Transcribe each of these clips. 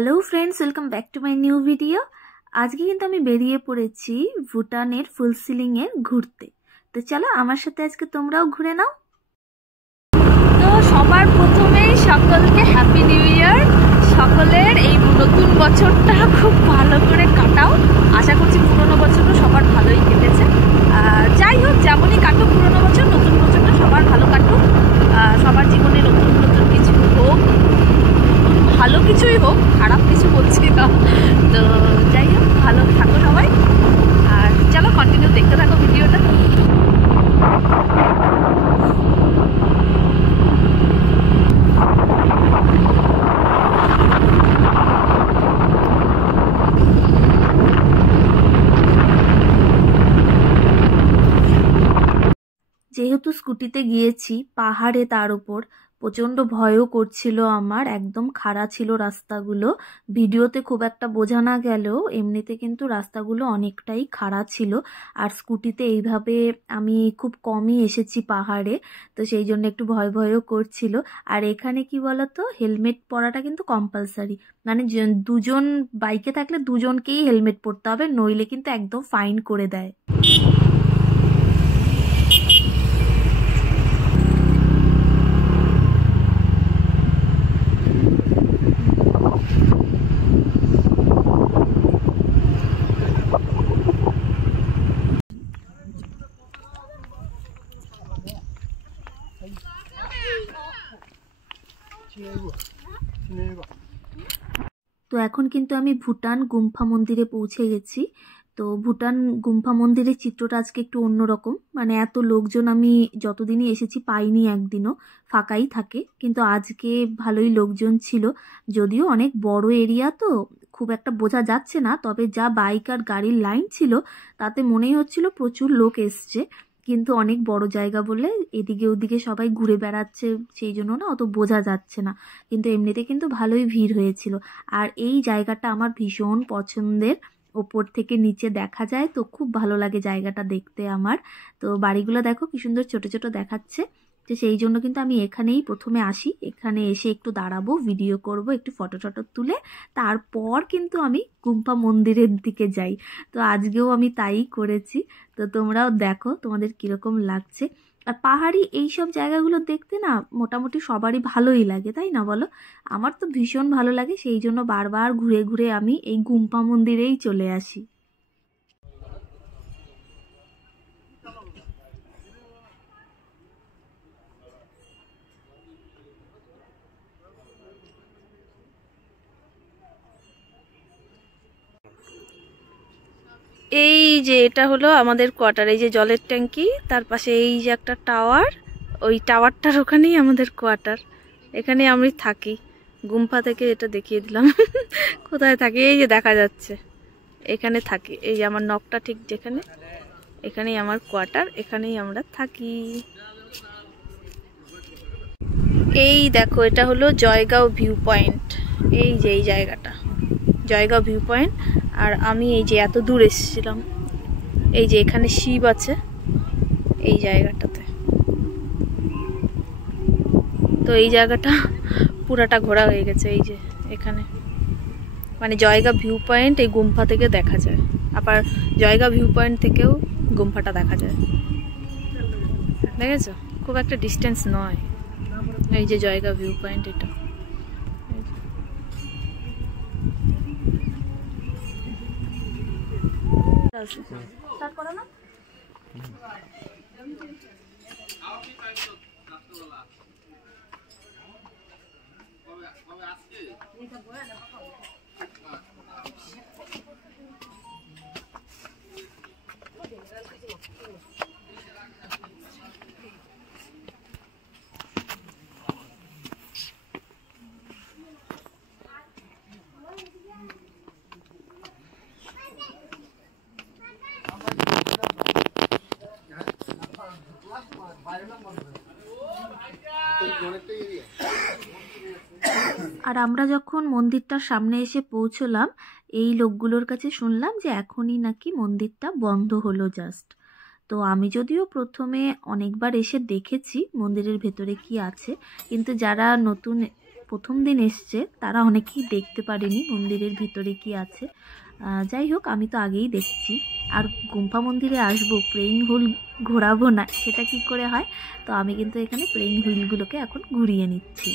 Hello friends, welcome back to my new video. আজকে কিন্তু আমি বেরিয়ে পড়েছি ভুটানের ফুলসিলিংয়ে ঘুরতে। তো চলো আমার সাথে আজকে তোমরাও ঘুরে নাও। তো সবার প্রথমেই সকলকে হ্যাপি নিউ ইয়ার। সকলের এই নতুন বছরটা খুব ভালো করে কাটাও। আশা করছি পুরোনো বছরটা সবার ভালোই কেটেছে। যাই হোক, যেমনই কাটুক পুরোনো বছর, নতুন বছরটা সবার ভালো কাটুক। সবার জীবনে নতুন নতুন কিছু হোক, ভালো কিছুই হোক, খারাপ কিছু বলছি না। তো যাই হোক, ভালো থাকো সবাই। আর চলো কন্টিনিউ দেখতে থাকো ভিডিওটা। যেহেতু স্কুটিতে গিয়েছি পাহাড়ে, তার উপর প্রচণ্ড ভয়ও করছিল আমার, একদম খাড়া ছিল রাস্তাগুলো। ভিডিওতে খুব একটা বোঝা না গেলেও এমনিতে কিন্তু রাস্তাগুলো অনেকটাই খাড়া ছিল। আর স্কুটিতে এইভাবে আমি খুব কমই এসেছি পাহাড়ে, তো সেই জন্য একটু ভয় ভয়ও করছিল। আর এখানে কি বলতো, হেলমেট পরাটা কিন্তু কম্পালসারি, মানে দুজন বাইকে থাকলে দুজনকেই হেলমেট পরতে হবে, নইলে কিন্তু একদম ফাইন করে দেয়। তো এখন কিন্তু আমি ভুটান গুম্ফা মন্দিরে পৌঁছে গেছি। তো ভুটান গুম্ফা মন্দিরের চিত্রটা আজকে একটু অন্যরকম, মানে এত লোকজন আমি যতদিনই এসেছি পাইনি, একদিনও ফাঁকাই থাকে, কিন্তু আজকে ভালোই লোকজন ছিল। যদিও অনেক বড় এরিয়া, তো খুব একটা বোঝা যাচ্ছে না, তবে যা বাইক আর গাড়ির লাইন ছিল তাতে মনেই হচ্ছিল প্রচুর লোক এসছে। কিন্তু অনেক বড় জায়গা বলে এদিকে ওদিকে সবাই ঘুরে বেড়াচ্ছে, সেই জন্য না অত বোঝা যাচ্ছে না। কিন্তু এমনিতে কিন্তু ভালোই ভিড় হয়েছিল। আর এই জায়গাটা আমার ভীষণ পছন্দের, ওপর থেকে নিচে দেখা যায় তো খুব ভালো লাগে জায়গাটা দেখতে আমার। তো বাড়িগুলো দেখো কি সুন্দর ছোট ছোট দেখাচ্ছে। তো সেই জন্য কিন্তু আমি এখানেই প্রথমে আসি, এখানে এসে একটু দাঁড়াবো, ভিডিও করব, একটু ফটো টটো তুলে তারপর কিন্তু আমি গুম্ফা মন্দিরের দিকে যাই। তো আজকেও আমি তাই করেছি। তো তোমরাও দেখো তোমাদের কিরকম লাগছে। আর পাহাড়ি এইসব জায়গাগুলো দেখতে না মোটামুটি সবারই ভালোই লাগে, তাই না বলো? আমার তো ভীষণ ভালো লাগে, সেই জন্য বারবার ঘুরে ঘুরে আমি এই গুম্ফা মন্দিরেই চলে আসি। এই যে এটা হলো আমাদের কোয়ার্টার, এই যে জলের ট্যাঙ্কি, তার পাশে এই যে একটা টাওয়ার, ওই টাওয়ারটার ওখানেই আমাদের কোয়ার্টার, এখানে আমি থাকি। গুম্ফা থেকে এটা দেখিয়ে দিলাম কোথায় থাকি, এই যে দেখা যাচ্ছে এখানে থাকি, এই যে আমার নখটা ঠিক যেখানে, এখানেই আমার কোয়ার্টার, এখানেই আমরা থাকি। এই দেখো এটা হলো জয়গাঁও ভিউ পয়েন্ট, এই যে এই জায়গাটা জয়গাঁও ভিউ পয়েন্ট। আর আমি এই যে এত দূর এসেছিলাম, এই যে এখানে শিব আছে এই জায়গাটাতে। তো এই জায়গাটা পুরাটা ঘোরা হয়ে গেছে, এই যে এখানে মানে জয়গাঁও ভিউ পয়েন্ট এই গুম্ফা থেকে দেখা যায়, আবার জয়গাঁও ভিউ পয়েন্ট থেকেও গুম্ফাটা দেখা যায়। দেখেছো, খুব একটা ডিস্টেন্স নয়। এই যে জয়গাঁও ভিউ পয়েন্ট, এটা স্টার্ট করো না। আর আমরা যখন মন্দিরটার সামনে এসে পৌঁছলাম, এই লোকগুলোর কাছে শুনলাম যে এখনই নাকি মন্দিরটা বন্ধ হলো জাস্ট। তো আমি যদিও প্রথমে অনেকবার এসে দেখেছি মন্দিরের ভেতরে কি আছে, কিন্তু যারা নতুন প্রথম দিন এসছে তারা অনেকেই দেখতে পারেনি মন্দিরের ভিতরে কি আছে। যাই হোক, আমি তো আগেই দেখছি। আর গুম্ফা মন্দিরে আসবো, প্রেইং হুইল ঘোরাবো না সেটা কি করে হয়? তো আমি কিন্তু এখানে প্রেইং হুইলগুলোকে এখন ঘুরিয়ে নিচ্ছি।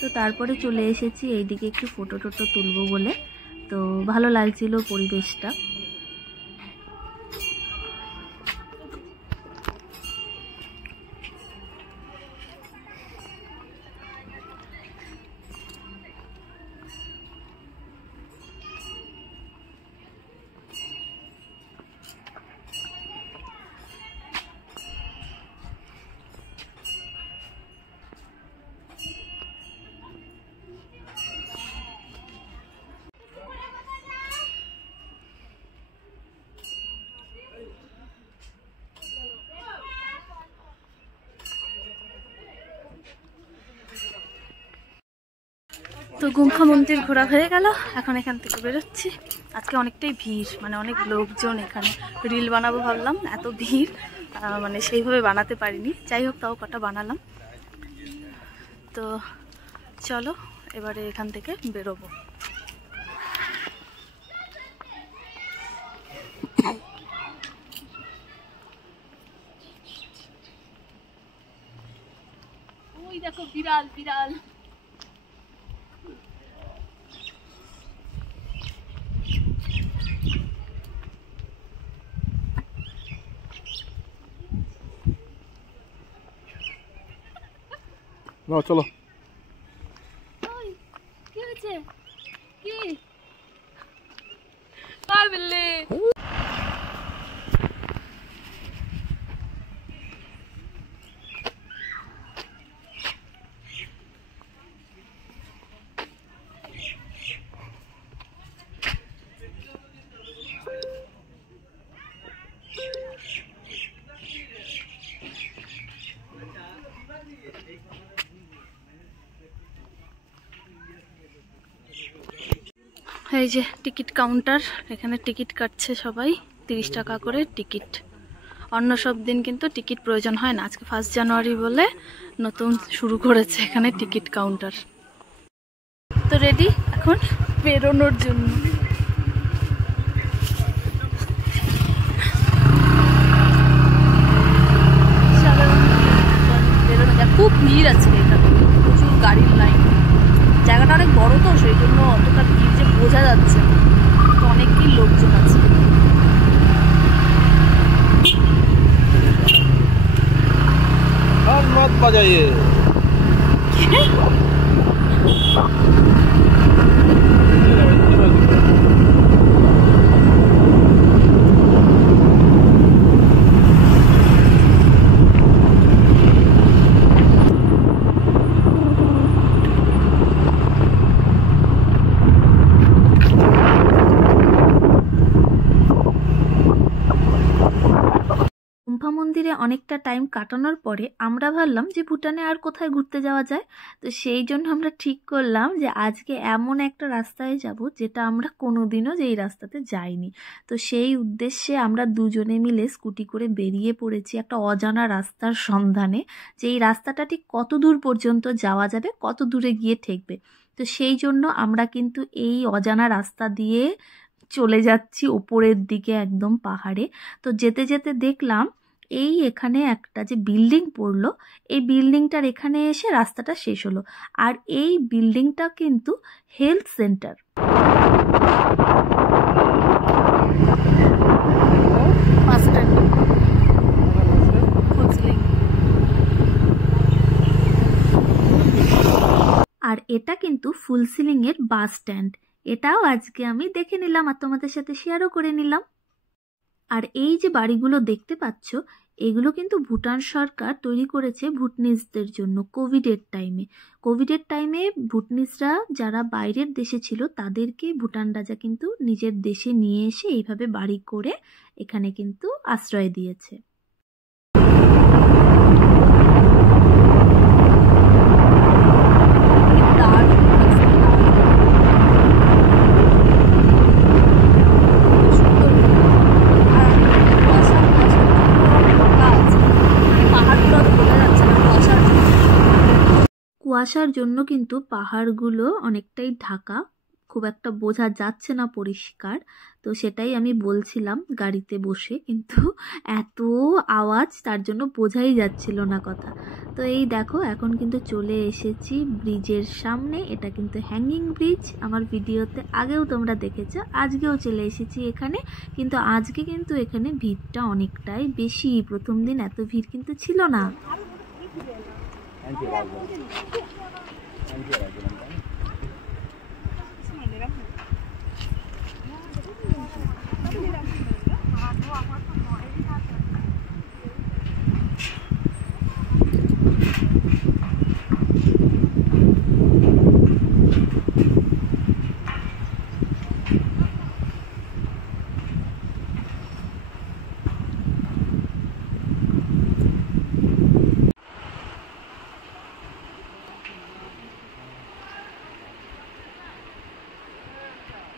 তো তারপরে চলে এসেছি এইদিকে একটু ফটো টোটো তুলবো বলে। তো ভালো লাগছিল পরিবেশটা। তো গুম্ফা মন্দির ঘোরা হয়ে গেল, এখন এখান থেকে বেরোচ্ছি। আজকে অনেকটাই ভিড়, মানে অনেক লোকজন এখানে। রিল বানাবো ভাবলাম, এত ভিড় মানে সেইভাবে বানাতে পারিনি। যাই হোক, তাও কটা বানালাম। তো চলো এবারে এখান থেকে বেরোবো। ওই দেখো বিড়াল বিড়াল। না চলো, কি হয়েছে? কি কার বিল্লি? এই যে টিকিট কাউন্টার, এখানে টিকিট কাটছে সবাই, 30 টাকা করে টিকিট। অন্য সব দিন কিন্তু টিকিট প্রয়োজন হয় না, আজকে 1 জানুয়ারি বলে নতুন শুরু করেছে এখানে টিকিট কাউন্টার। তো রেডি এখন বেরোনোর জন্য। বেরোনো যায়, খুব ভিড় আছে এখানে, প্রচুর গাড়ির লাইন। জায়গাটা অনেক বড় তো, সেই জন্য অতটা ভিড় যে বোঝা যাচ্ছে না, তো অনেকই লোকজন আছে। मत बजाइए। গুম্ফা মন্দিরে অনেকটা টাইম কাটানোর পরে আমরা ভাবলাম যে ভুটানে আর কোথায় ঘুরতে যাওয়া যায়। তো সেই জন্য আমরা ঠিক করলাম যে আজকে এমন একটা রাস্তায় যাব যেটা আমরা কোনোদিনও যেই রাস্তাতে যাইনি। তো সেই উদ্দেশ্যে আমরা দুজনে মিলে স্কুটি করে বেরিয়ে পড়েছি একটা অজানা রাস্তার সন্ধানে, যে এই রাস্তাটা ঠিক কত দূর পর্যন্ত যাওয়া যাবে, কত দূরে গিয়ে ঠেকবে। তো সেই জন্য আমরা কিন্তু এই অজানা রাস্তা দিয়ে চলে যাচ্ছি ওপরের দিকে, একদম পাহাড়ে। তো যেতে যেতে দেখলাম এই এখানে একটা যে বিল্ডিং পড়লো, এই বিল্ডিংটার এখানে এসে রাস্তাটা শেষ হলো। আর এই বিল্ডিংটা কিন্তু হেলথ সেন্টার। আর এটা কিন্তু ফুলসিলিং এর বাস স্ট্যান্ড। এটাও আজকে আমি দেখে নিলাম আর তোমাদের সাথে শেয়ারও করে নিলাম। আর এই যে বাড়িগুলো দেখতে পাচ্ছ, এগুলো কিন্তু ভুটান সরকার তৈরি করেছে ভুটনিজদের জন্য কোভিডের টাইমে ভুটনিজরা যারা বাইরের দেশে ছিল তাদেরকে ভুটান রাজা কিন্তু নিজের দেশে নিয়ে এসে এইভাবে বাড়ি করে এখানে কিন্তু আশ্রয় দিয়েছে। কুয়াশার জন্য কিন্তু পাহাড়গুলো অনেকটাই ঢাকা, খুব একটা বোঝা যাচ্ছে না পরিষ্কার। তো সেটাই আমি বলছিলাম গাড়িতে বসে, কিন্তু এত আওয়াজ তার জন্য বোঝাই যাচ্ছিল না কথা। তো এই দেখো এখন কিন্তু চলে এসেছি ব্রিজের সামনে। এটা কিন্তু হ্যাঙ্গিং ব্রিজ, আমার ভিডিওতে আগেও তোমরা দেখেছো, আজকেও চলে এসেছি এখানে। কিন্তু আজকে কিন্তু এখানে ভিড়টা অনেকটাই বেশি, প্রথম দিন এত ভিড় কিন্তু ছিল না।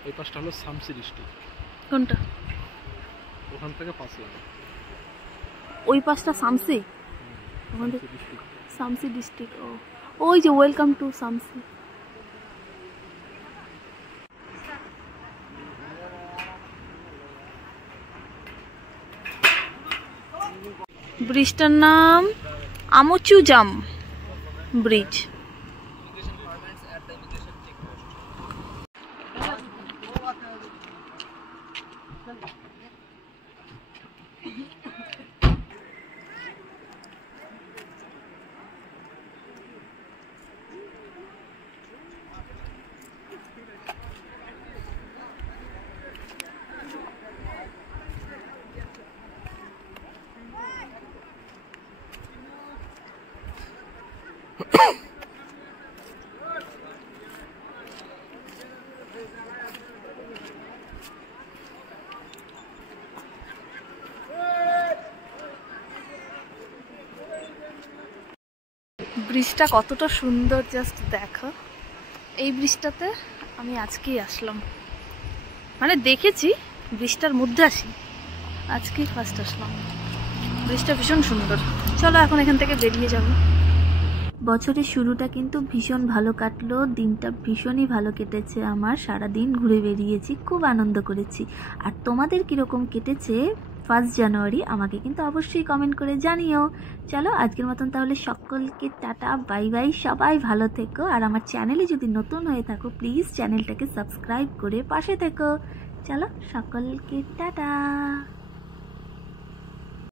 এই পাশটা হলো শামসি ডিস্ট্রিক্ট। কোনটা? ওখান থেকে 5 লাগে। ওই পাশটা শামসি, আমাদের শামসি ডিস্ট্রিক্ট। ওই যে ওয়েলকাম টু শামসি। ব্রিজটার নাম আমচুজাম ব্রিজ। ব্রিজটা কতটা সুন্দর জাস্ট দেখো। এই ব্রিজটাতে আমি আজকেই আসলাম, মানে দেখেছি ব্রিজটার মধ্যে আসি, আজকেই ফার্স্ট আসলাম। ব্রিজটা ভীষণ সুন্দর। চলো এখন এখান থেকে বেরিয়ে যাব। বছরের শুরুটা কিন্তু ভীষণ ভালো কাটলো, দিনটা ভীষণই ভালো কেটেছে আমার, সারা দিন ঘুরে বেরিয়েছি, খুব আনন্দ করেছি। আর তোমাদের কীরকম কেটেছে 1 জানুয়ারি আমাকে কিন্তু অবশ্যই কমেন্ট করে জানিও। চলো আজকের মতন তাহলে সকলকে টাটা, বাই বাই, সবাই ভালো থেকো। আর আমার চ্যানেলে যদি নতুন হয়ে থাকো প্লিজ চ্যানেলটাকে সাবস্ক্রাইব করে পাশে থেকো। চলো সকলকে টাটা।